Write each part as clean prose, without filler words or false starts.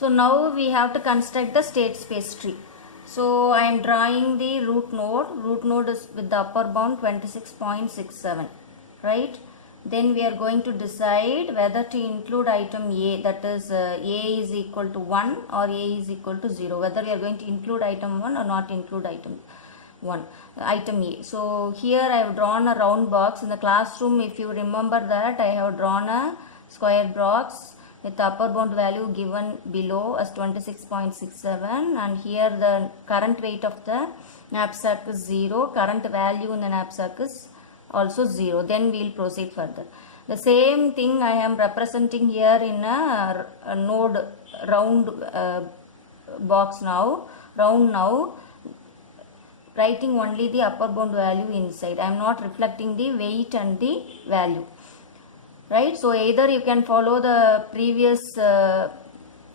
So now we have to construct the state space tree. So I am drawing the root node is with the upper bound 26.67, right? Then we are going to decide whether to include item A, that is A is equal to 1 or A is equal to 0, whether we are going to include item 1 or not include item A. So here I have drawn a round box. In the classroom, if you remember that, I have drawn a square box with the upper bound value given below as 26.67, and here the current weight of the knapsack is 0, current value in the knapsack is also 0. Then we will proceed further. The same thing I am representing here in a node round box now, writing only the upper bound value inside. I am not reflecting the weight and the value, right? So either you can follow the previous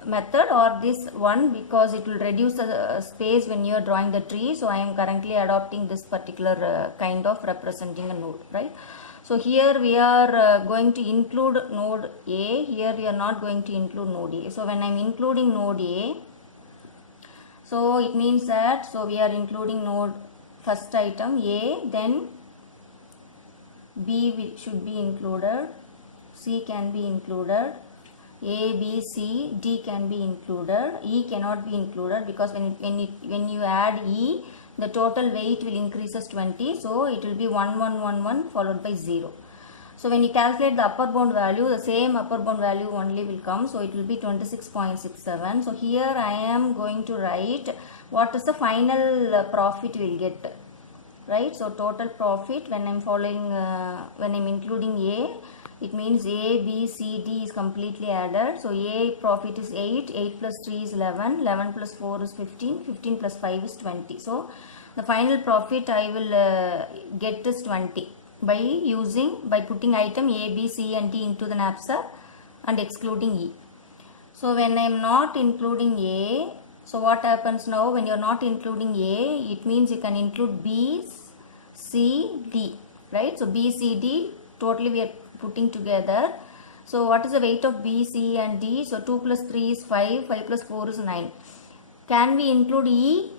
method or this one, because it will reduce the space when you are drawing the tree. So I am currently adopting this particular kind of representing a node, right? So here we are going to include node A, here we are not going to include node A. So when I am including node A, so it means that, so we are including node first item A, then B should be included, C can be included, A, B, C, D can be included, E cannot be included because when you add E, the total weight will increase as 20, so it will be 1, 1, 1, 1 followed by 0. So when you calculate the upper bound value, the same upper bound value only will come, so it will be 26.67. So here I am going to write what is the final profit we will get, right? So total profit when I am following, when I am including A, it means A, B, C, D is completely added. So A profit is 8, 8 plus 3 is 11, 11 plus 4 is 15, 15 plus 5 is 20. So the final profit I will get is 20 by putting item A, B, C and D into the knapsack and excluding E. So when I am not including A, so what happens now when you are not including A, it means you can include B, C, D, right? So B, C, D totally we are putting together. So what is the weight of B, C and D? So 2 plus 3 is 5, 5 plus 4 is 9. Can we include E?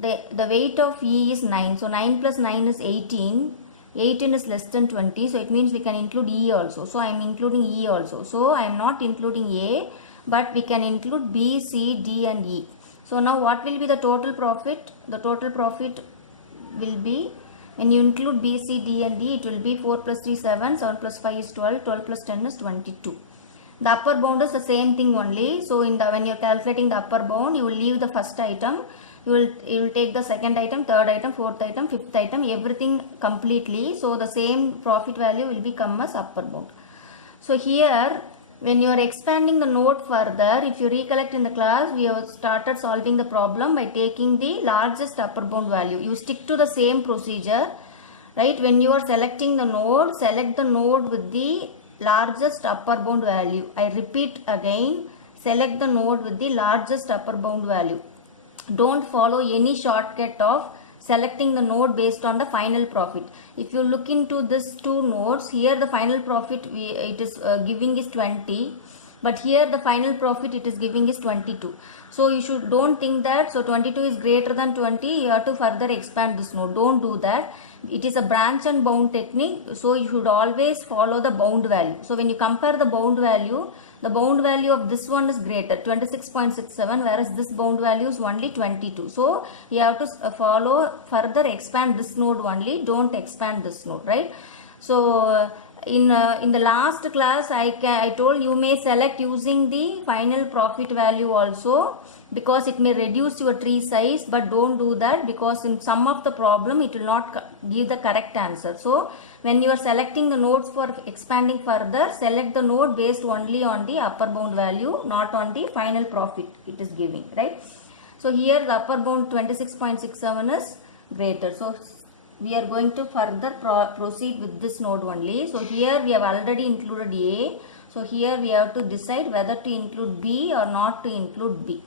The weight of E is 9. So 9 plus 9 is 18. 18 is less than 20. So it means we can include E also. So I am including E also. So I am not including A, but we can include B, C, D and E. So now what will be the total profit? The total profit will be, when you include B, C, D and D, it will be 4 plus 3 7, 7 plus 5 is 12, 12 plus 10 is 22. The upper bound is the same thing only. So when you are calculating the upper bound, you will leave the first item, you will take the second item, third item, fourth item, fifth item, everything completely. So the same profit value will become as upper bound. So here when you are expanding the node further, if you recollect in the class, we have started solving the problem by taking the largest upper bound value. You stick to the same procedure, right? When you are selecting the node, select the node with the largest upper bound value. I repeat again, select the node with the largest upper bound value. Don't follow any shortcut of selecting the node based on the final profit. If you look into these two nodes, here the final profit it is giving is 20, but here the final profit it is giving is 22. So you don't think that, so 22 is greater than 20, you have to further expand this node. Don't do that. It is a branch and bound technique, so you should always follow the bound value. So when you compare the bound value of this one is greater, 26.67, whereas this bound value is only 22. So you have to follow, further expand this node only, don't expand this node, right? So in the last class I told you may select using the final profit value also, because it may reduce your tree size, but don't do that, because in some of the problem it will not give the correct answer. So when you are selecting the nodes for expanding further, select the node based only on the upper bound value, not on the final profit it is giving, right? So here the upper bound 26.67 is greater. So we are going to further proceed with this node only. So here we have already included A. So here we have to decide whether to include B or not to include B.